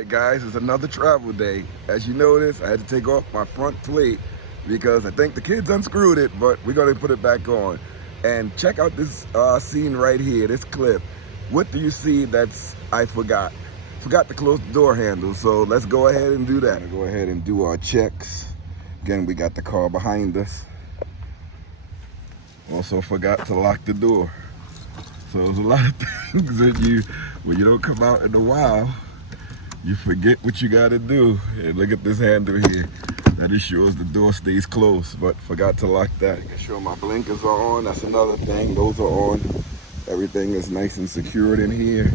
Alright guys, it's another travel day. As you notice, I had to take off my front plate because I think the kids unscrewed it, but we're going to put it back on. And check out this scene right here, this clip. What do you see that's I forgot? Forgot to close the door handle, so let's go ahead and do that. Go ahead and do our checks. Again, we got the car behind us. Also forgot to lock the door. So there's a lot of things that when you don't come out in a while, you forget what you gotta do. And look at this handle here. That ensures the door stays closed, but forgot to lock that. Make sure my blinkers are on, that's another thing. Those are on. Everything is nice and secured in here.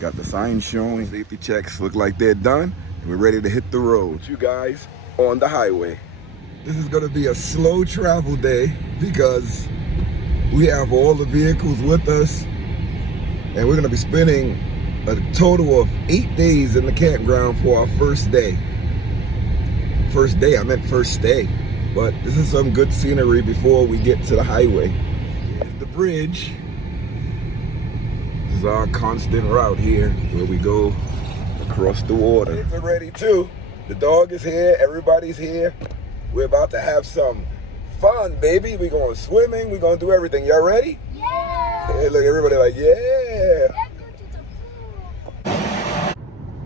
Got the signs showing. Safety checks look like they're done. And we're ready to hit the road. You guys on the highway. This is gonna be a slow travel day because we have all the vehicles with us. And we're gonna be spending a total of 8 days in the campground for our first day. First day, I meant first stay. But this is some good scenery before we get to the highway. Here's the bridge. This is our constant route here where we go across the water. Kids are ready too. The dog is here, everybody's here. We're about to have some fun, baby. We're going swimming, we're gonna do everything. Y'all ready? Yeah! Hey, look, everybody like, yeah!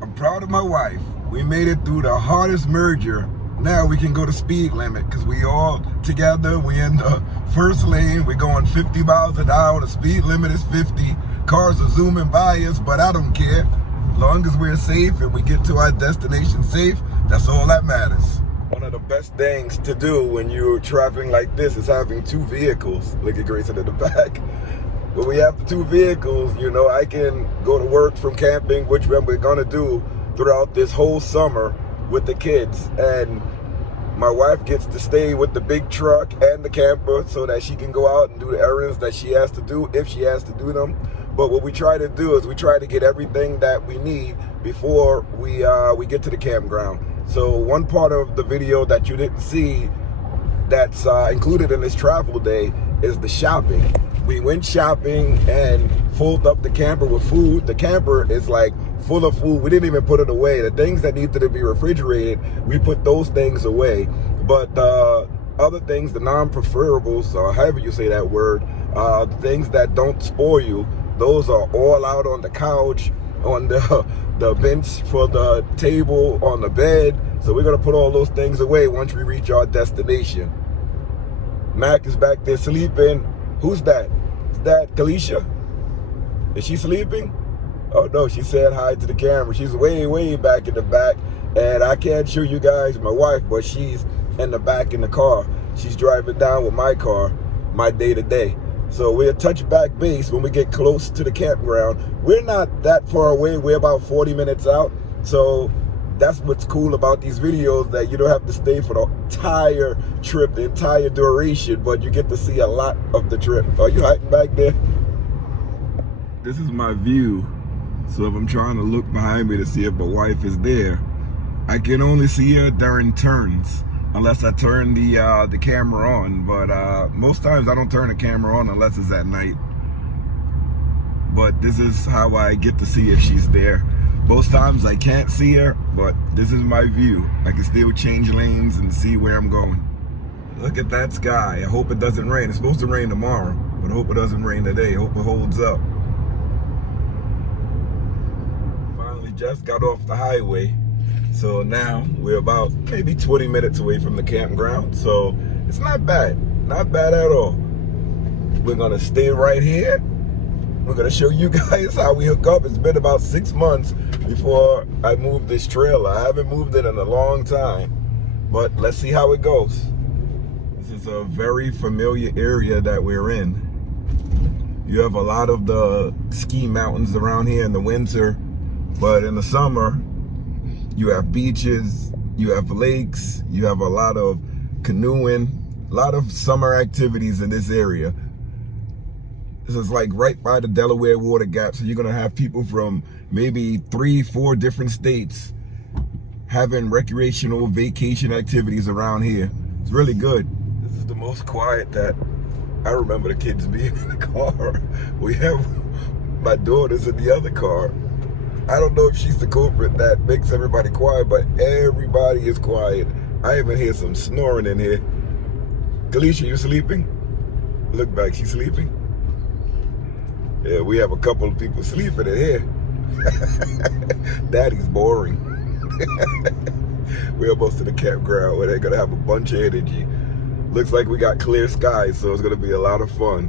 I'm proud of my wife. We made it through the hardest merger. Now we can go to speed limit because we all together, we in the first lane, we're going 50 miles an hour. The speed limit is 50. Cars are zooming by us, but I don't care. As long as we're safe and we get to our destination safe, that's all that matters. One of the best things to do when you're traveling like this is having two vehicles. Look at Grayson in the back. When we have the two vehicles, you know, I can go to work from camping, which we're gonna do throughout this whole summer with the kids. And my wife gets to stay with the big truck and the camper so that she can go out and do the errands that she has to do, if she has to do them. But what we try to do is we try to get everything that we need before we get to the campground. So one part of the video that you didn't see that's included in this travel day is the shopping. We went shopping and filled up the camper with food. The camper is like full of food. We didn't even put it away. The things that needed to be refrigerated, we put those things away. But other things, the non-preferables, or however you say that word, the things that don't spoil you, those are all out on the couch, on the bench for the table, on the bed. So we're gonna put all those things away once we reach our destination. Mac is back there sleeping. Who's that? Is that Kalisha? Is she sleeping? Oh no, she said hi to the camera. She's way, way back in the back. And I can't show you guys my wife, but she's in the back in the car. She's driving down with my car, my day-to-day. So we'll touch back base when we get close to the campground. We're not that far away. We're about 40 minutes out. So that's what's cool about these videos, that you don't have to stay for the entire trip, the entire duration, but you get to see a lot of the trip. Are you hiding back there? This is my view. So if I'm trying to look behind me to see if my wife is there, I can only see her during turns, unless I turn the camera on. But most times I don't turn the camera on unless it's at night. But this is how I get to see if she's there. Most times I can't see her, but this is my view. I can still change lanes and see where I'm going. Look at that sky. I hope it doesn't rain. It's supposed to rain tomorrow, but I hope it doesn't rain today. I hope it holds up. Finally just got off the highway. So now we're about maybe 20 minutes away from the campground. So it's not bad, not bad at all. We're gonna stay right here. We're gonna show you guys how we hook up. It's been about 6 months before I moved this trailer. I haven't moved it in a long time, but let's see how it goes. This is a very familiar area that we're in. You have a lot of the ski mountains around here in the winter, but in the summer, you have beaches, you have lakes, you have a lot of canoeing, a lot of summer activities in this area. This is like right by the Delaware Water Gap, so you're gonna have people from maybe 3-4 different states having recreational vacation activities around here. It's really good. This is the most quiet that I remember the kids being in the car. We have my daughters in the other car. I don't know if she's the culprit that makes everybody quiet, but everybody is quiet. I even hear some snoring in here. Kalisha, you sleeping? Look back, she's sleeping. Yeah, we have a couple of people sleeping in here. Daddy's boring. We're almost to the campground where they're gonna have a bunch of energy. Looks like we got clear skies, so it's gonna be a lot of fun.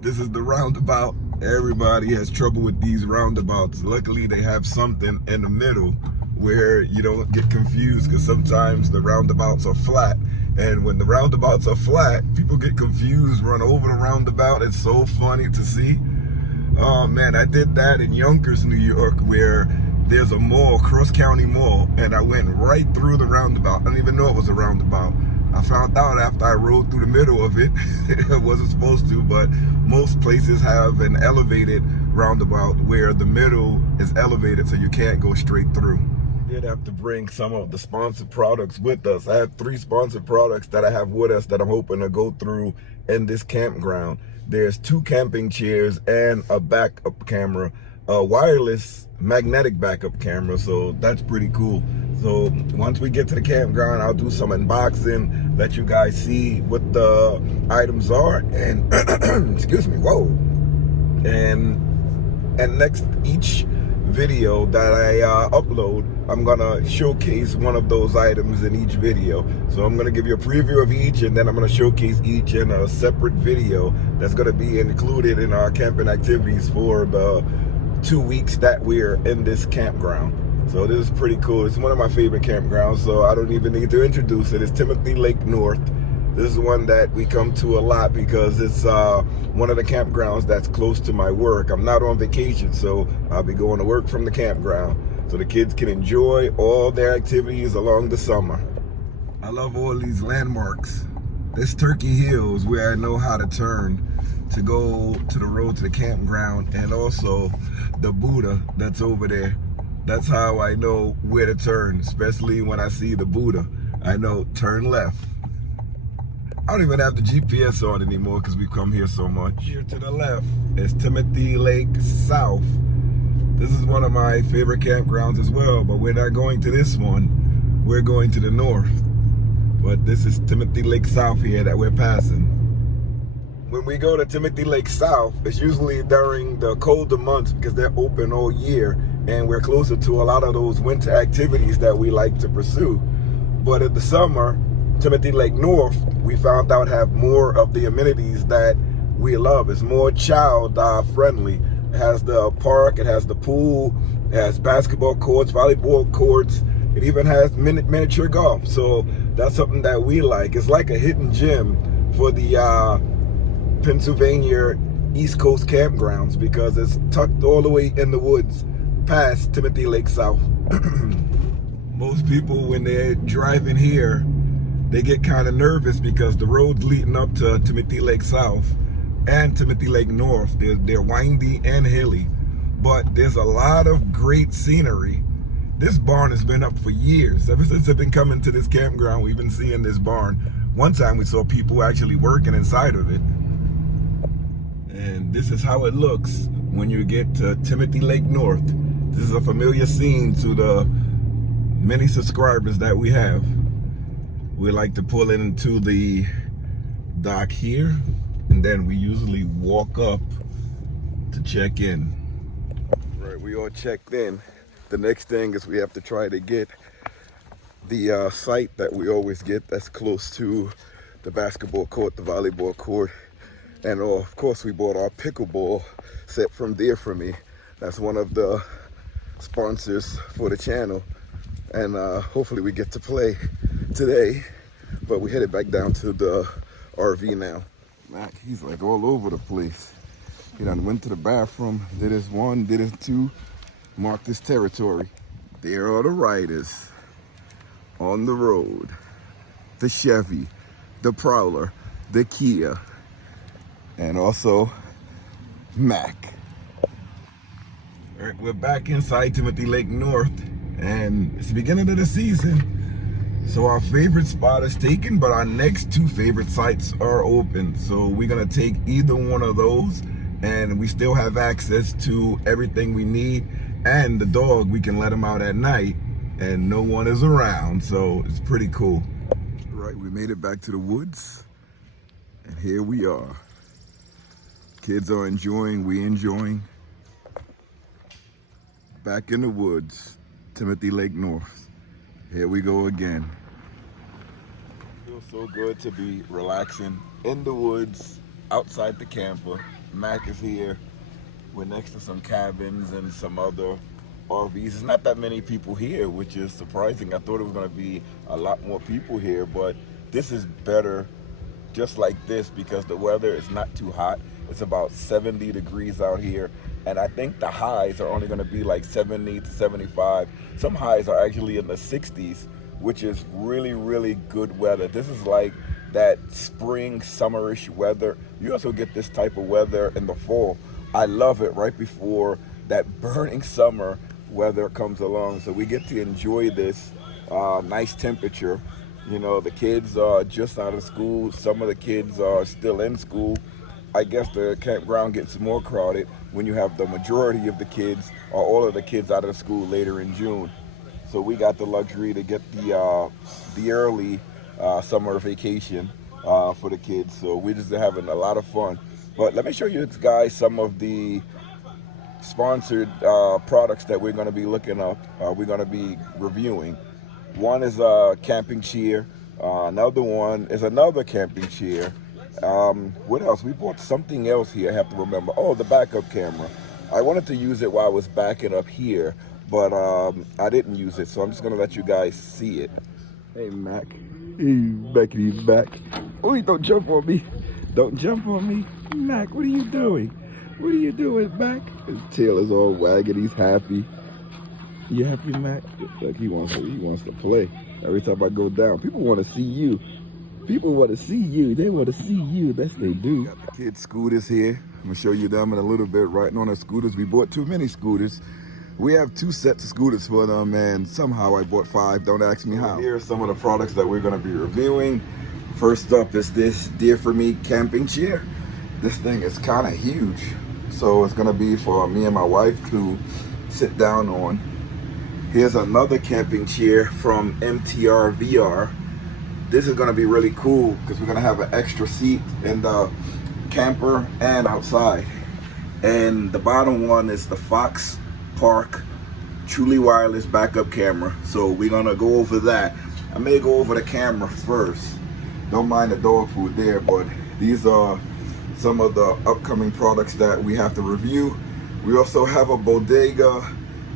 This is the roundabout. Everybody has trouble with these roundabouts. Luckily, they have something in the middle where you don't get confused, because sometimes the roundabouts are flat. And when the roundabouts are flat, people get confused, run over the roundabout. It's so funny to see. Oh man, I did that in Yonkers, New York, where there's a mall, Cross County Mall, and I went right through the roundabout. I didn't even know it was a roundabout. I found out after I rode through the middle of it. It wasn't supposed to, but most places have an elevated roundabout where the middle is elevated so you can't go straight through. Did have to bring some of the sponsored products with us. I have 3 sponsored products that I have with us that I'm hoping to go through in this campground. There's 2 camping chairs and a backup camera, a wireless magnetic backup camera, so that's pretty cool. So once we get to the campground, I'll do some unboxing, let you guys see what the items are, and excuse me, whoa. And next, each video that I upload, I'm gonna showcase one of those items in each video. So I'm gonna give you a preview of each, and then I'm gonna showcase each in a separate video that's gonna be included in our camping activities for the 2 weeks that we're in this campground. So this is pretty cool. It's one of my favorite campgrounds, so I don't even need to introduce it. It's Timothy Lake North. This is one that we come to a lot because it's one of the campgrounds that's close to my work. I'm not on vacation, so I'll be going to work from the campground so the kids can enjoy all their activities along the summer. I love all these landmarks. This Turkey Hills, where I know how to turn to go to the road to the campground, and also the Buddha that's over there. That's how I know where to turn, especially when I see the Buddha. I know turn left. I don't even have the GPS on anymore because we've come here so much. Here to the left is Timothy Lake South. This is one of my favorite campgrounds as well, but we're not going to this one. We're going to the north. But this is Timothy Lake South here that we're passing. When we go to Timothy Lake South, it's usually during the colder months because they're open all year, and we're closer to a lot of those winter activities that we like to pursue. But in the summer, Timothy Lake North, we found out have more of the amenities that we love. It's more child friendly. It has the park, it has the pool, it has basketball courts, volleyball courts, it even has miniature golf. So that's something that we like. It's like a hidden gem for the Pennsylvania East Coast campgrounds because it's tucked all the way in the woods past Timothy Lake South. Most people, when they're driving here, they get kind of nervous because the roads leading up to Timothy Lake South and Timothy Lake North, they're windy and hilly, but there's a lot of great scenery. This barn has been up for years. Ever since I've been coming to this campground, we've been seeing this barn. One time we saw people actually working inside of it. And this is how it looks when you get to Timothy Lake North. This is a familiar scene to the many subscribers that we have. We like to pull into the dock here, and then we usually walk up to check in. Right, we all checked in. The next thing is we have to try to get the site that we always get that's close to the basketball court, the volleyball court, and of course we bought our pickleball set from Deerfamy. That's one of the sponsors for the channel, and hopefully we get to play today. But we headed back down to the RV now. Mac, he's like all over the place. He done went to the bathroom, did his 1, did his 2, marked his territory. There are the riders on the road. The Chevy, the Prowler, the Kia, and also Mac. All right, we're back inside Timothy Lake North, and it's the beginning of the season. So our favorite spot is taken, but our next 2 favorite sites are open. So we're gonna take either one of those and we still have access to everything we need. And the dog, we can let him out at night and no one is around, so it's pretty cool. Right, we made it back to the woods, and here we are. Kids are enjoying, we enjoying. Back in the woods, Timothy Lake North. Here we go again. Feels so good to be relaxing in the woods, outside the camper. Mac is here. We're next to some cabins and some other RVs. There's not that many people here, which is surprising. I thought it was going to be a lot more people here, but this is better just like this because the weather is not too hot. It's about 70 degrees out here, and I think the highs are only going to be like 70 to 75. Some highs are actually in the 60s, which is really, really good weather. This is like that spring, summerish weather. You also get this type of weather in the fall. I love it right before that burning summer weather comes along, so we get to enjoy this nice temperature. You know, the kids are just out of school. Some of the kids are still in school. I guess the campground gets more crowded when you have the majority of the kids or all of the kids out of school later in June. So we got the luxury to get the early summer vacation for the kids. So we're just having a lot of fun. But let me show you guys some of the sponsored products that we're going to be looking up. We're going to be reviewing. One is a camping chair. Another one is another camping chair. What else? We bought something else here, I have to remember. Oh, the backup camera. I wanted to use it while I was backing up here, but I didn't use it, so I'm just going to let you guys see it. Hey, Mac. Hey, Becky's back. Oh, don't jump on me. Don't jump on me. Mac, what are you doing? What are you doing, Mac? His tail is all wagging. He's happy. You happy, Mac? Like he wants to play. Every time I go down, people want to see you. People want to see you. They want to see you. That's what they do. Got the kids' scooters here. I'm going to show you them in a little bit. Riding on our scooters. We bought too many scooters. We have 2 sets of scooters for them, and somehow I bought 5. Don't ask me how. Here are some of the products that we're going to be reviewing. First up is this Deerfamy camping chair. This thing is kind of huge. So it's going to be for me and my wife to sit down on. Here's another camping chair from MTR VR. This is going to be really cool because we're going to have an extra seat in the camper and outside. And the bottom one is the Fox Park truly wireless backup camera. So we're going to go over that. I may go over the camera first. Don't mind the dog food there, but these are some of the upcoming products that we have to review. We also have a Bodega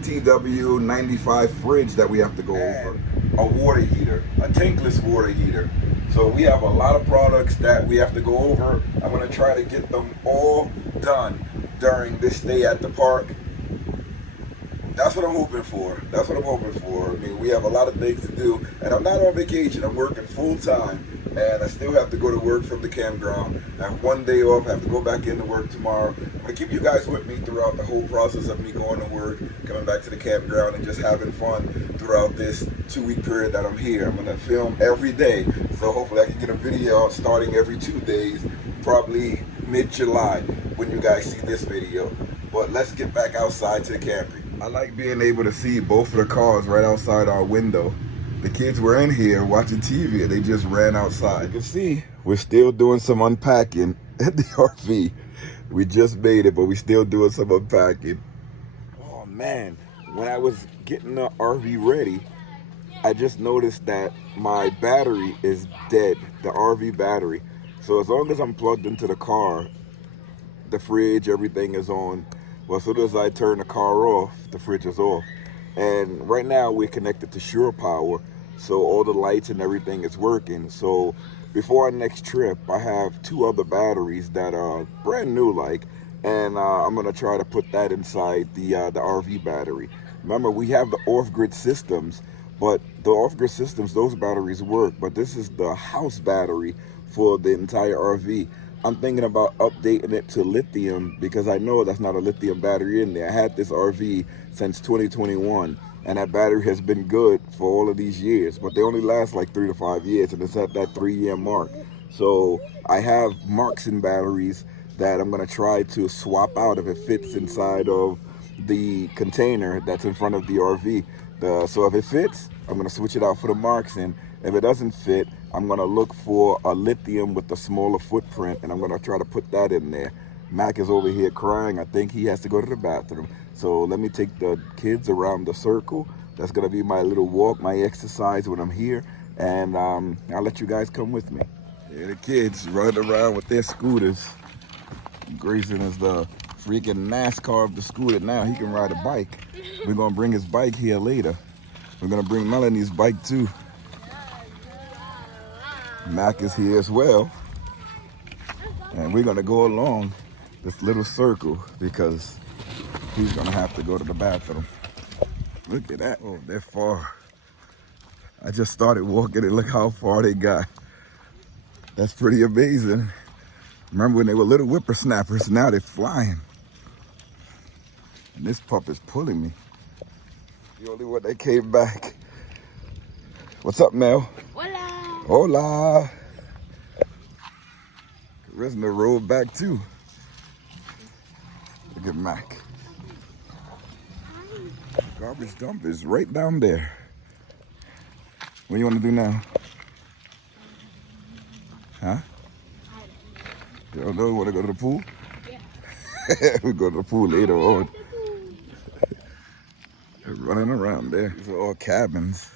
TW95 fridge that we have to go over. A water heater, a tankless water heater. So we have a lot of products that we have to go over. I'm gonna try to get them all done during this stay at the park. That's what I'm hoping for. That's what I'm hoping for. I mean, we have a lot of things to do, and I'm not on vacation. I'm working full time, and I still have to go to work from the campground. I have 1 day off. I have to go back into work tomorrow. I'm gonna keep you guys with me throughout the whole process of me going to work, coming back to the campground, and just having fun throughout this 2-week period that I'm here. I'm gonna film every day, so hopefully I can get a video out starting every 2 days, probably mid-July when you guys see this video. But let's get back outside to the camping. I like being able to see both of the cars right outside our window. The kids were in here watching TV and they just ran outside. You can see we're still doing some unpacking at the RV. We just made it, but we're still doing some unpacking. Oh man, when I was getting the RV ready, I just noticed that my battery is dead, the RV battery. So as long as I'm plugged into the car, the fridge, everything is on. Well, as soon as I turn the car off, the fridge is off. And right now we're connected to Shore Power, so all the lights and everything is working. So before our next trip, I have 2 other batteries that are brand new like, and I'm gonna try to put that inside the RV battery. Remember, we have the off-grid systems, but the off-grid systems, those batteries work, but this is the house battery for the entire RV. I'm thinking about updating it to lithium because I know that's not a lithium battery in there. I had this RV since 2021 and that battery has been good for all of these years, but they only last like 3 to 5 years and it's at that 3-year mark. So I have Marxon batteries that I'm gonna try to swap out if it fits inside of the container that's in front of the RV. So if it fits, I'm gonna switch it out for the Marxon. If it doesn't fit, I'm gonna look for a Lithium with a smaller footprint, and I'm gonna try to put that in there. Mac is over here crying. I think he has to go to the bathroom. So let me take the kids around the circle. That's gonna be my little walk, my exercise when I'm here, and I'll let you guys come with me. Yeah, the kids running around with their scooters. Grayson is the freaking NASCAR of the scooter now. He can ride a bike. We're gonna bring his bike here later. We're gonna bring Melanie's bike too. Mac is here as well. And we're gonna go along this little circle because he's gonna have to go to the bathroom. Look at that. Oh, they're far. I just started walking and look how far they got. That's pretty amazing. Remember when they were little whippersnappers, now they're flying. And this pup is pulling me. The only one that came back. What's up, Mel? Hola. Hola. Resna rolled back too. Look at Mac. Garbage dump is right down there. What do you want to do now? Huh? You don't know, you want to go to the pool? Yeah. We go to the pool later on. They're running around there. These are all cabins.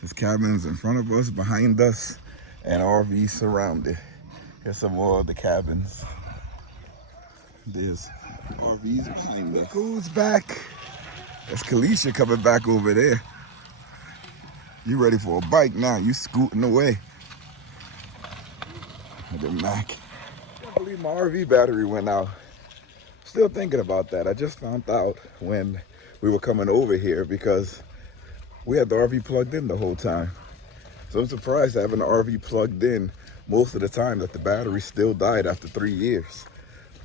There's cabins in front of us, behind us, and RVs surrounded. Here's some more of the cabins. There's RVs behind us. Who's back? That's Kalisha coming back over there. You ready for a bike now? You scooting away. Look at Mac. I can't believe my RV battery went out. Still thinking about that. I just found out when we were coming over here because we had the RV plugged in the whole time. So I'm surprised having the RV plugged in most of the time that the battery still died after 3 years.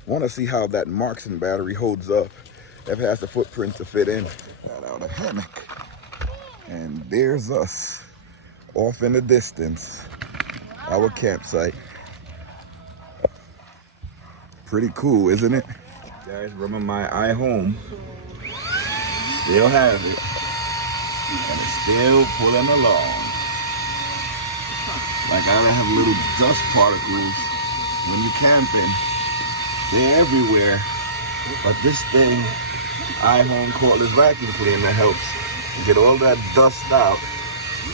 I want to see how that Marxon battery holds up if it has the footprint to fit in. Got out a hammock. And there's us off in the distance. Our campsite. Pretty cool, isn't it? Guys, remember my iHome. Still have it. And it's still pulling along. Like I have little dust particles when you're camping. They're everywhere. But this thing, iHome cordless vacuum cleaner, helps get all that dust out.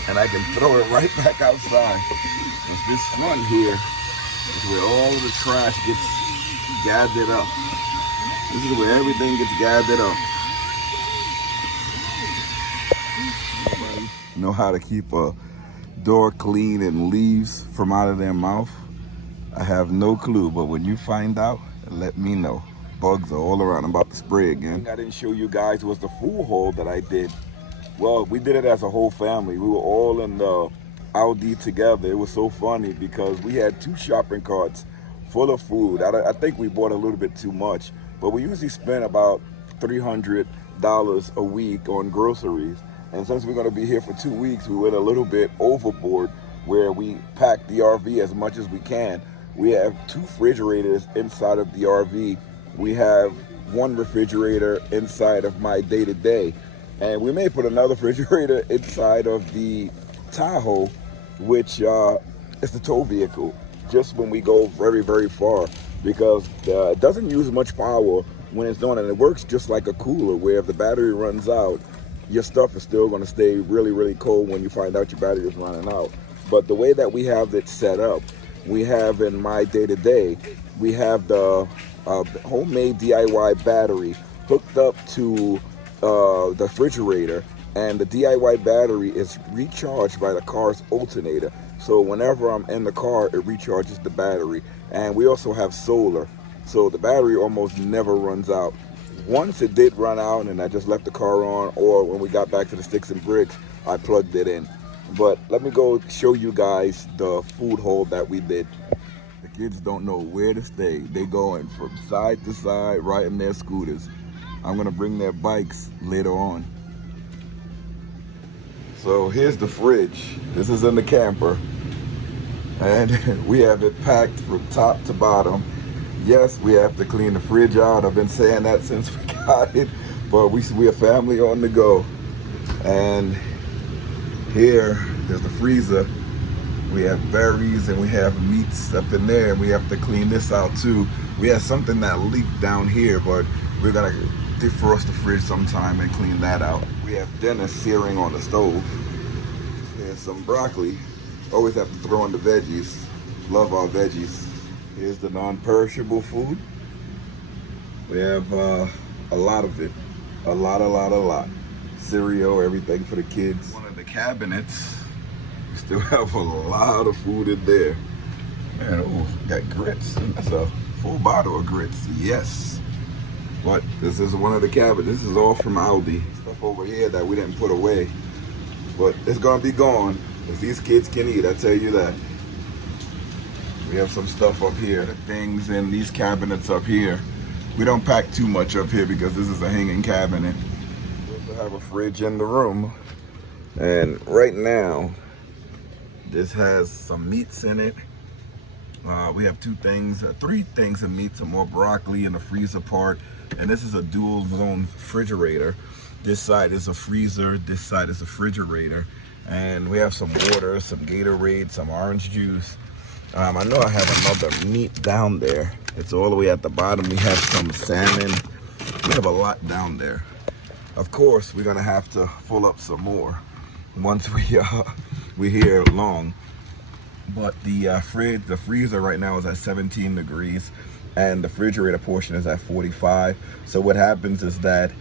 And I can throw it right back outside. Because this front here is where all of the trash gets gathered up. This is where everything gets gathered up. Know how to keep a door clean and leaves from out of their mouth? I have no clue, but when you find out, let me know. Bugs are all around. I'm about to spray again. I didn't show you guys was the food haul that I did. Well, we did it as a whole family. We were all in the Audi together. It was so funny because we had 2 shopping carts full of food. I think we bought a little bit too much, but we usually spend about $300 a week on groceries. And since we're gonna be here for 2 weeks, we went a little bit overboard where we packed the RV as much as we can. We have 2 refrigerators inside of the RV. We have 1 refrigerator inside of my day-to-day. And we may put another refrigerator inside of the Tahoe, which is the tow vehicle, just when we go very, very far, because it doesn't use much power when it's on, and it works just like a cooler, where if the battery runs out, your stuff is still going to stay really, really cold when you find out your battery is running out. But the way that we have it set up, we have in my day-to-day, we have the homemade DIY battery hooked up to the refrigerator, and the DIY battery is recharged by the car's alternator. So whenever I'm in the car, it recharges the battery. And we also have solar, so the battery almost never runs out. Once it did run out and I just left the car on, or when we got back to the sticks and bricks, I plugged it in. But let me go show you guys the food haul that we did. The kids don't know where to stay. They going from side to side, riding their scooters. I'm gonna bring their bikes later on. So here's the fridge. This is in the camper. And we have it packed from top to bottom. Yes, we have to clean the fridge out. I've been saying that since we got it, but we a family on the go. And here, there's the freezer. We have berries and we have meats up in there, and we have to clean this out too. We had something that leaked down here, but we're gonna defrost the fridge sometime and clean that out. We have dinner searing on the stove. Here's some broccoli. Always have to throw in the veggies. Love our veggies. Here's the non-perishable food. We have a lot of it. A lot. Cereal, everything for the kids. One of the cabinets, we still have a lot of food in there. Man, oh, got grits. That's a full bottle of grits, yes. But this is one of the cabinets. This is all from Aldi. Stuff over here that we didn't put away. But it's gonna be gone, if these kids can eat, I tell you that. We have some stuff up here, the things in these cabinets up here. We don't pack too much up here because this is a hanging cabinet. We also have a fridge in the room. And right now, this has some meats in it. We have three things of meat, some more broccoli in the freezer part. And this is a dual zone refrigerator. This side is a freezer, this side is a refrigerator. And we have some water, some Gatorade, some orange juice. I know I have another meat down there. It's all the way at the bottom. We have some salmon. We have a lot down there. Of course, we're gonna have to fill up some more once we're here long. But the freezer right now is at 17 degrees, and the refrigerator portion is at 45. So what happens is that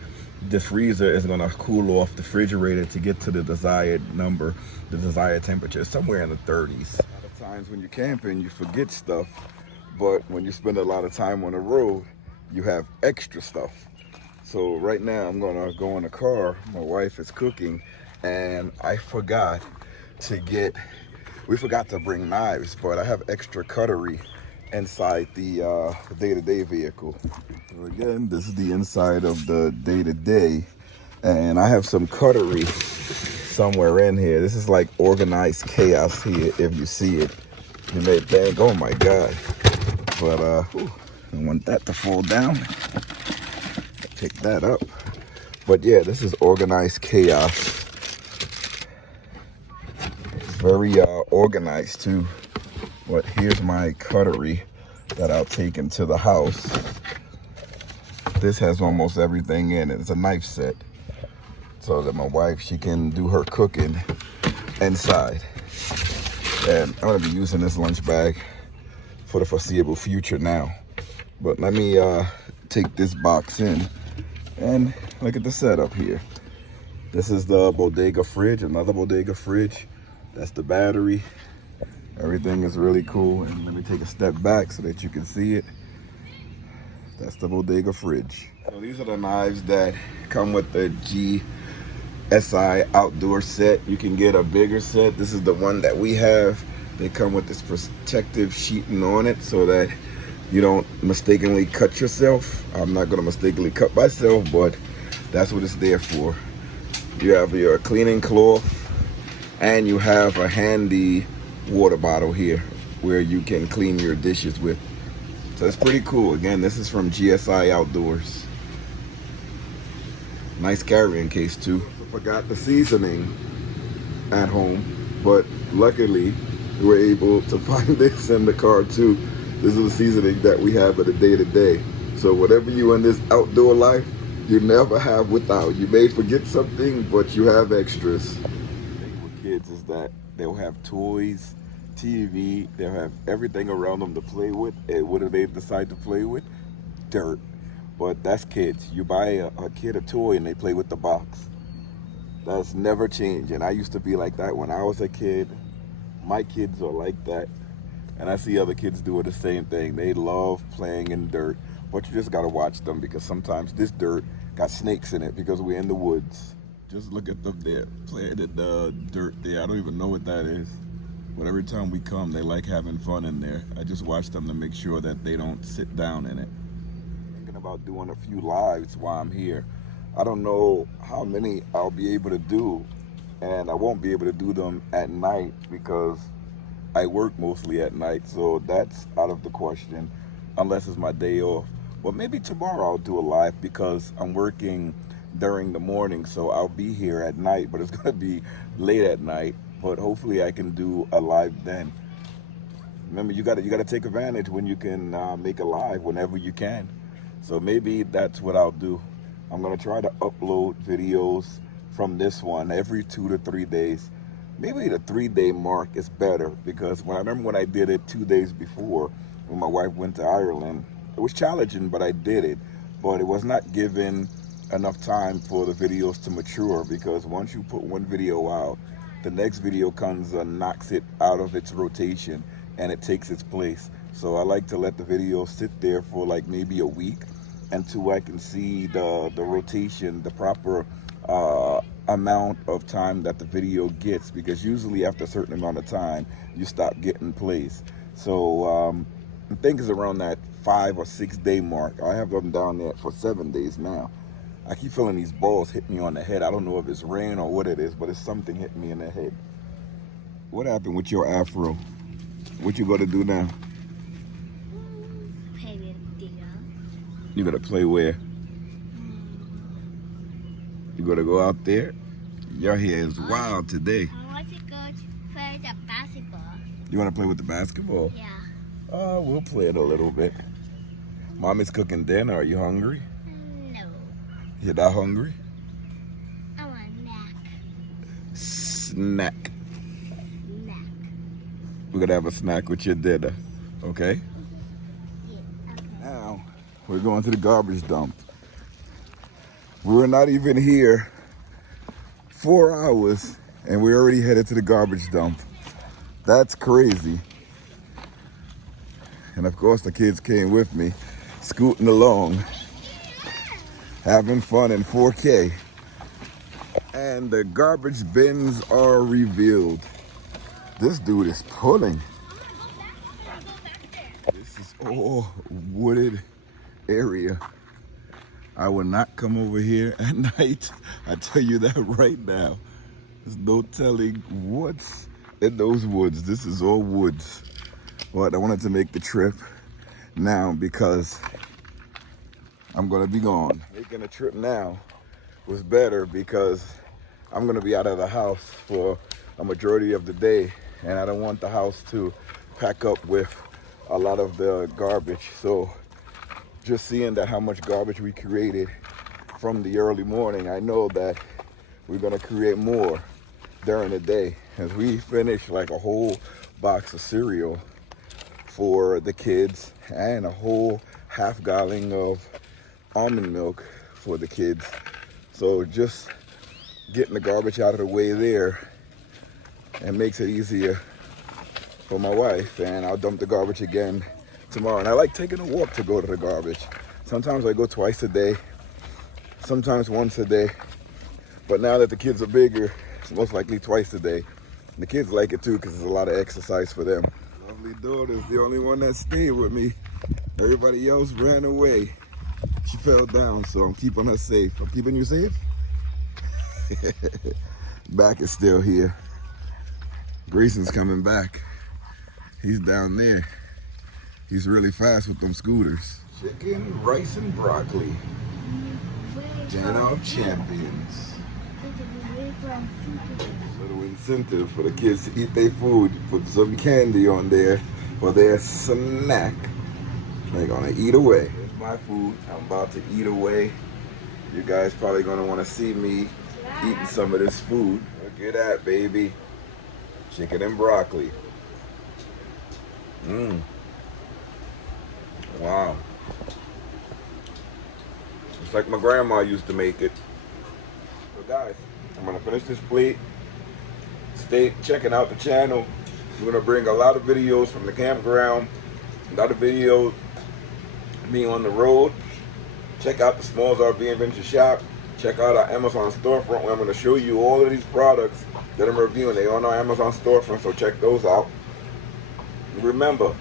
the freezer is gonna cool off the refrigerator to get to the desired number, the desired temperature, somewhere in the 30s. A lot of times when you're camping, you forget stuff, but when you spend a lot of time on the road, you have extra stuff. So right now I'm gonna go in the car. My wife is cooking, and we forgot to bring knives, but I have extra cutlery inside the day-to-day vehicle. So again, this is the inside of the day-to-day, and I have some cutlery somewhere in here. This is like organized chaos here. If you see it, you may think, oh my God, but I want that to fall down. Pick that up. But yeah, this is organized chaos. Very organized too. But here's my cutlery that I'll take into the house. This has almost everything in it. It's a knife set, so that my wife, she can do her cooking inside. And I'm gonna be using this lunch bag for the foreseeable future now. But let me take this box in and look at the setup here. This is the Bodega fridge, another Bodega fridge. That's the battery. Everything is really cool. And let me take a step back so that you can see it. That's the Bodega fridge. So these are the knives that come with the GSI outdoor set. You can get a bigger set. This is the one that we have. They come with this protective sheeting on it so that you don't mistakenly cut yourself. I'm not gonna mistakenly cut myself, but that's what it's there for. You have your cleaning cloth, and you have a handy water bottle here where you can clean your dishes with. So it's pretty cool. Again, this is from GSI Outdoors. Nice carrying case too. I forgot the seasoning at home, but luckily we were able to find this in the car too. This is the seasoning that we have at the day-to-day. So whatever you in this outdoor life, you never have without. You may forget something, but you have extras. The thing with kids is that they'll have toys, TV, they'll have everything around them to play with. And what do they decide to play with? Dirt. But that's kids. You buy a kid a toy and they play with the box. That's never changed. And I used to be like that when I was a kid. My kids are like that. And I see other kids doing the same thing. They love playing in dirt. But you just gotta watch them, because sometimes this dirt got snakes in it because we're in the woods. Just look at them there, playing in the dirt there. I don't even know what that is. But every time we come, they like having fun in there. I just watch them to make sure that they don't sit down in it. Thinking about doing a few lives while I'm here. I don't know how many I'll be able to do, and I won't be able to do them at night because I work mostly at night, so that's out of the question. unless it's my day off. But maybe tomorrow I'll do a live because I'm working during the morning, so I'll be here at night, but it's gonna be late at night. But hopefully I can do a live then. Remember, you gotta take advantage when you can make a live whenever you can. So maybe that's what I'll do. I'm gonna try to upload videos from this one every 2 to 3 days. Maybe the 3-day mark is better, because I remember when I did it 2 days before, when my wife went to Ireland, it was challenging, but I did it. But it was not given enough time for the videos to mature, because once you put one video out, the next video comes and knocks it out of its rotation and it takes its place. So I like to let the video sit there for like maybe a week until I can see the rotation, the proper amount of time that the video gets, because usually after a certain amount of time you stop getting plays. So I think it's around that 5 or 6 day mark. I have them down there for 7 days now. I keep feeling these balls hit me on the head. I don't know if it's rain or what it is, but it's something hitting me in the head. What happened with your afro? What you gonna do now? Play with Deer. You gonna play where? You gonna go out there? Your hair is wild today. I want to go to play the basketball. You wanna play with the basketball? Yeah. We'll play it a little bit. Mommy's cooking dinner. Are you hungry? No. You're not hungry? I want a snack. Snack. Snack. We're gonna have a snack with your dinner, okay? Yeah, okay. Now, we're going to the garbage dump. We were not even here 4 hours and we're already headed to the garbage dump. That's crazy. And of course the kids came with me, scooting along, having fun in 4K. And the garbage bins are revealed. This dude is pulling. This is all wooded area. I will not come over here at night. I tell you that right now. There's no telling what's in those woods. This is all woods. But I wanted to make the trip now because I'm gonna be gone. Making a trip now was better because I'm gonna be out of the house for a majority of the day, and I don't want the house to pack up with a lot of the garbage. So just seeing that how much garbage we created from the early morning, I know that we're gonna create more during the day, as we finished like a whole box of cereal for the kids and a whole half gallon of almond milk for the kids. So just getting the garbage out of the way there, and makes it easier for my wife, and I'll dump the garbage again tomorrow. And I like taking a walk to go to the garbage. Sometimes I go twice a day, sometimes once a day, but now that the kids are bigger, it's most likely twice a day. The kids like it too because it's a lot of exercise for them. Lovely daughter's the only one that stayed with me. Everybody else ran away. She fell down, so I'm keeping her safe. I'm keeping you safe? Back is still here. Grayson's coming back. He's down there. He's really fast with them scooters. Chicken, rice, and broccoli. Dinner of champions. Little incentive for the kids to eat their food. Put some candy on there for their snack. They're gonna eat away. Here's my food. I'm about to eat away. You guys probably gonna wanna see me eating some of this food. Look at that, baby. Chicken and broccoli. Wow. It's like my grandma used to make it. So guys, I'm gonna finish this plate. Stay checking out the channel. We're gonna bring a lot of videos from the campground, a lot of videos me on the road. Check out the Smalls RV Adventure Shop. Check out our Amazon storefront where I'm gonna show you all of these products that I'm reviewing. They're on our Amazon storefront, so check those out. Remember,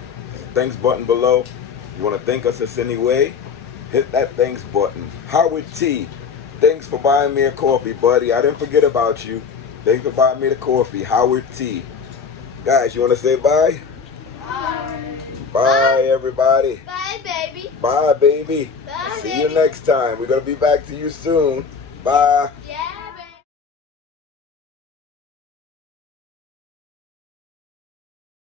thanks button below. You wanna thank us in any way? Hit that thanks button. Howard T, thanks for buying me a coffee, buddy. I didn't forget about you. Thanks for buying me the coffee, Howard T. Guys, you want to say bye? Bye. Bye, everybody. Bye, baby. Bye, baby. Bye, See baby. you next time. We're going to be back to you soon. Bye. Yeah.